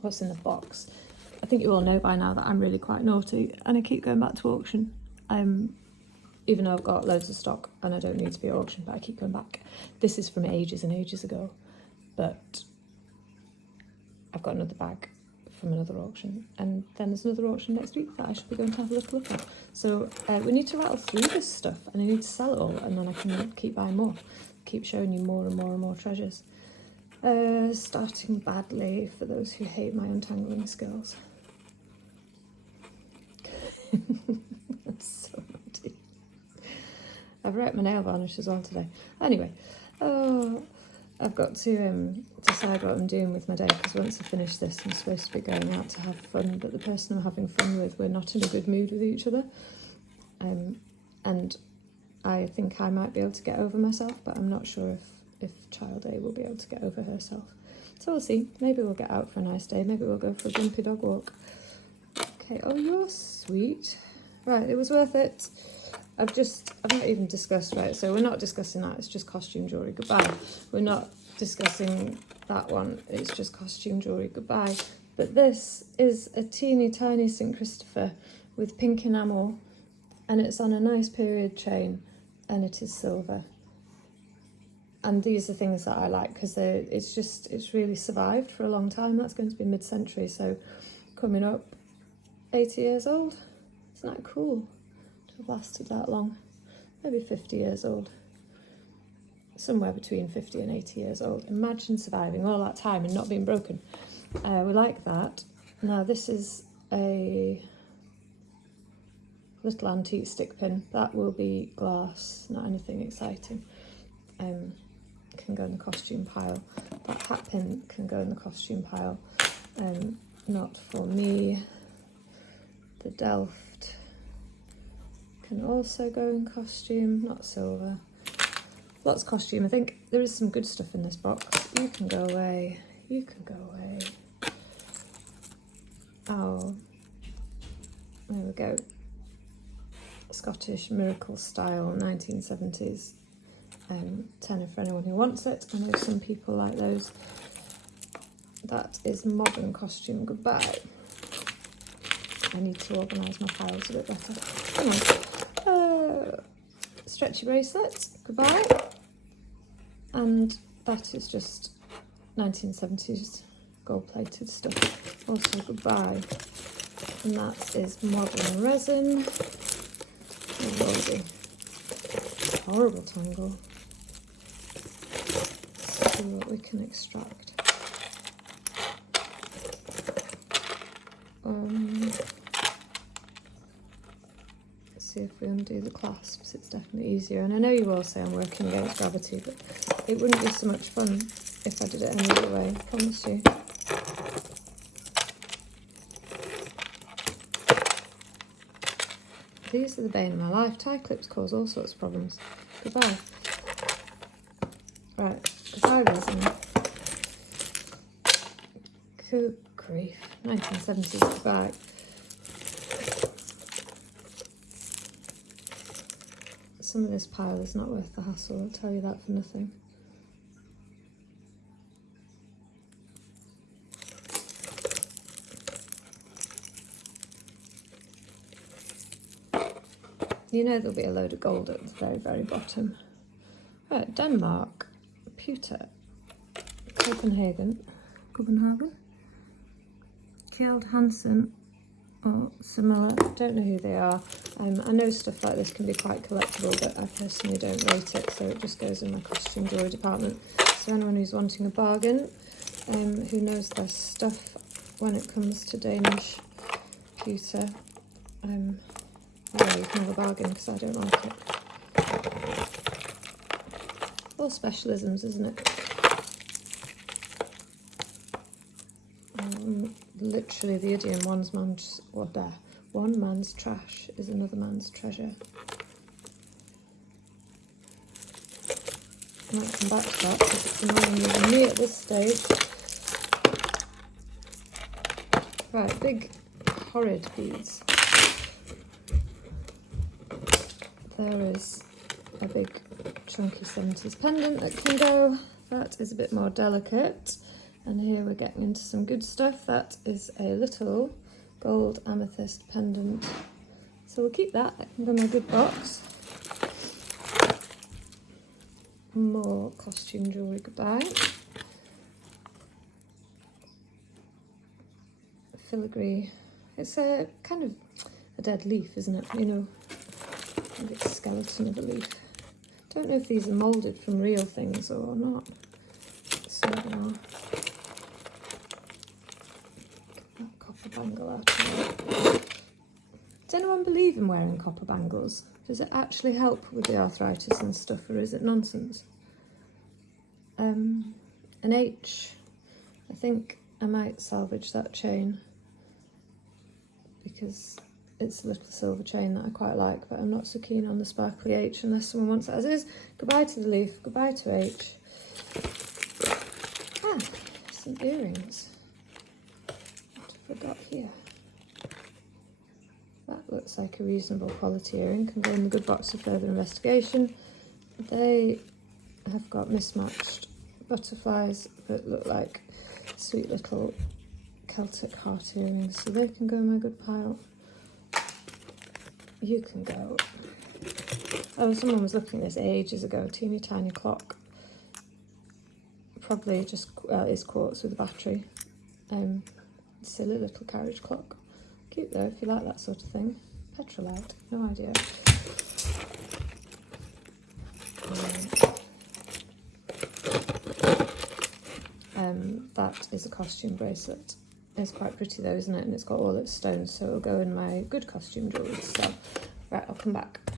what's in the box. I think you all know by now that I'm really quite naughty and I keep going back to auction. Even though I've got loads of stock and I don't need to be at auction, but I keep going back. This is from ages and ages ago, but I've got another bag from another auction, and then there's another auction next week that I should be going to have a little look at. So we need to rattle through this stuff, and I need to sell it all, and then I can keep buying more, keep showing you more and more and more treasures. Starting badly for those who hate my untangling skills. I'm so naughty. I've wrecked my nail varnish as well today. Anyway, I've got to decide what I'm doing with my day, because once I finish this I'm supposed to be going out to have fun, but the person I'm having fun with, we're not in a good mood with each other, and I think I might be able to get over myself, but I'm not sure if child A will be able to get over herself. So we'll see. Maybe we'll get out for a nice day, maybe we'll go for a jumpy dog walk. Okay, oh, you're sweet. Right, it was worth it. I've not even discussed, right, so we're not discussing that, it's just costume jewellery, goodbye. We're not discussing that one, it's just costume jewellery, goodbye. But this is a teeny tiny St. Christopher with pink enamel, and it's on a nice period chain, and it is silver. And these are things that I like, because it's really survived for a long time. That's going to be mid-century, so coming up 80 years old. Isn't that cool? Have lasted that long. Maybe 50 years old, somewhere between 50 and 80 years old. Imagine surviving all that time and not being broken. We like that. Now this is a little antique stick pin that will be glass, not anything exciting. Can go in the costume pile. That hat pin can go in the costume pile. Not for me. The Delft can also go in costume, not silver. Lots of costume. I think there is some good stuff in this box. You can go away. You can go away. Oh, there we go. Scottish miracle style 1970s tenner for anyone who wants it. I know some people like those. That is modern costume. Goodbye. I need to organise my piles a bit better. Come on. Stretchy bracelet, goodbye. And that is just 1970s gold-plated stuff. Also goodbye. And that is modern resin. Oh, lordy. Horrible tangle. Let's see what we can extract. See if we undo the clasps, it's definitely easier. And I know you all say I'm working against gravity, but it wouldn't be so much fun if I did it any other way, I promise you. These are the bane of my life. Tie clips cause all sorts of problems. Goodbye. Right, goodbye resin. Good grief. 1970s goodbye. Some of this pile is not worth the hassle, I'll tell you that for nothing. You know there'll be a load of gold at the very, very bottom. Right, Denmark, pewter, Copenhagen, Kjeld Hansen or similar, don't know who they are. I know stuff like this can be quite collectible, but I personally don't rate it, so it just goes in my costume jewellery department. So anyone who's wanting a bargain, who knows their stuff when it comes to Danish pewter, yeah, you can have a bargain, because I don't like it. All specialisms, isn't it? Literally the idiom, one man's trash is another man's treasure. I might come back to that because it's annoying even me at this stage. Right, big horrid beads. There is a big chunky 70s pendant that can go. That is a bit more delicate. And here we're getting into some good stuff. That is a little gold amethyst pendant. So we'll keep that. That can go in my good box. More costume jewellery, goodbye. Filigree. It's a kind of a dead leaf, isn't it? You know, maybe it's a skeleton of a leaf. Don't know if these are moulded from real things or not. So they are. Get that copper bangle out of it. Does anyone believe in wearing copper bangles? Does it actually help with the arthritis and stuff, or is it nonsense? An H. I think I might salvage that chain because it's a little silver chain that I quite like, but I'm not so keen on the sparkly H unless someone wants it as is. Goodbye to the leaf, goodbye to H. Ah, some earrings. What have I got here? That looks like a reasonable quality earring, can go in the good box for further investigation. They have got mismatched butterflies that look like sweet little Celtic heart earrings, so they can go in my good pile. You can go. Oh, someone was looking at this ages ago, teeny tiny clock. Probably just is quartz with a battery. Silly little carriage clock. Cute though, if you like that sort of thing. Petrolite, no idea. That is a costume bracelet. It's quite pretty though, isn't it? And it's got all its stones, so it'll go in my good costume jewellery. So, right, I'll come back.